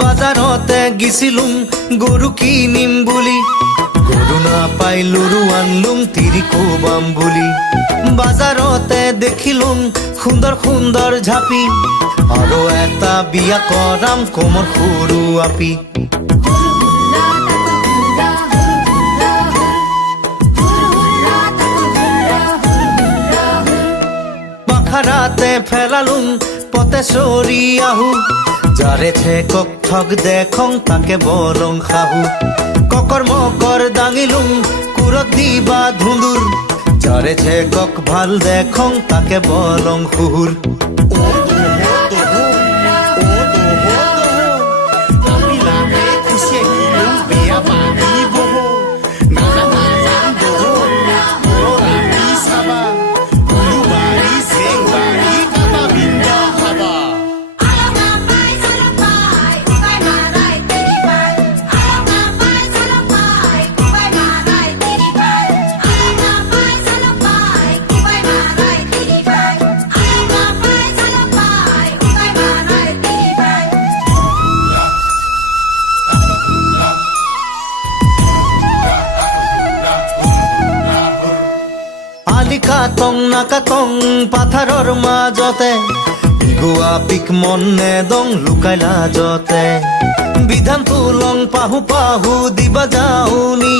বাজাৰতে গিছিলুম গৰু কিনিম বুলি, গৰু নাপাই লৰু আনলুম তিৰি কোবাম বুলি। বাজাৰতে দেখিলুম সুন্দৰ সুন্দৰ ঝাপি, আৰু এটা বিয়া কৰাম কোমৰ সৰু আপি। বাখাৰাতে ফেলালুম পতে চৰি আহো, যাৰে ঠেকক ঠগ দেখং তাকে বলং খাহু। ককৰ মকৰ দাঙিলুম কুৰত দিবা ধুন্দুৰ, যাৰে ঠেকক ভাল দেখং তাকে বলং সুহুৰ। কাটং নাকাটং পাথাৰৰ মাজতে, ইগুৱা পিক মনে দং লুকাই লাজতে। বিধান তুলং পাহু পাহু দিবা যাওনি,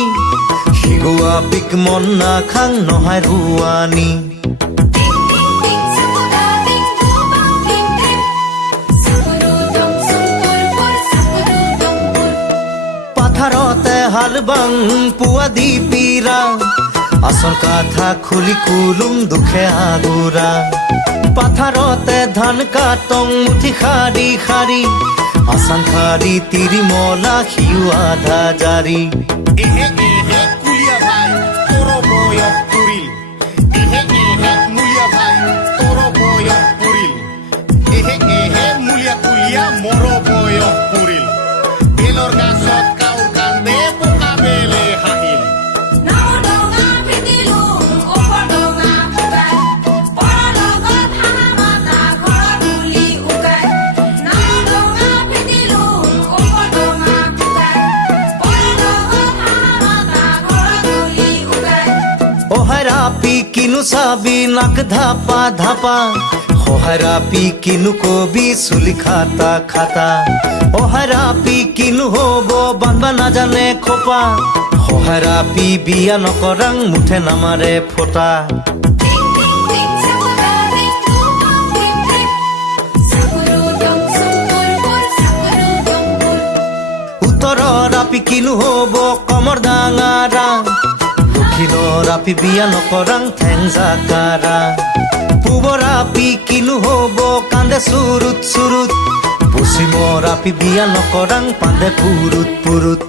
সিগুৱা পিক মন নাখাং নহয় ৰুৱানি। পাথাৰতে হাল বাং পুৱা দি পিৰা, আসল কথা খুলি কুলুম দুখে আগুৰা। পাথাৰতে ধান কাটং মুঠি শাৰী শাৰী, আচান শাৰী তিৰি মলা সিও আধা জাৰি। এহে এহে কুলিয়া ভাই তোর বয়স পুরিল, এহে এহে মুলিয়া ভাই তোর বয়স পুরিল, এহে এহে মুলিয়া কুলিয়া মোর বয়স পুরিল। বেলর গাছত কাউর কান্দে পোকা বেলে হাহিল। পি কিনু চাবি নাক ধাপা ধাপা, সহাৰা পি কিনু কবি চুলি খাতা খাতা। সহাৰা পি কিনু হব বান্ধবা নাজানে খোপা, সহাৰা পি বিয়া নকৰাং মুঠে নামাৰে ফটা। উত্তৰৰ আপি কিনু হব কমৰ ডাঙাৰা, দক্ষিণৰ আপি বিয়া নকৰাং ঠেং জাকাৰা। পূবৰ আপি কিনো হব কান্দে চুৰুত চুৰুত, পশ্চিমৰ আপি বিয়া নকৰাং পান্দে পুৰুত পুৰুত।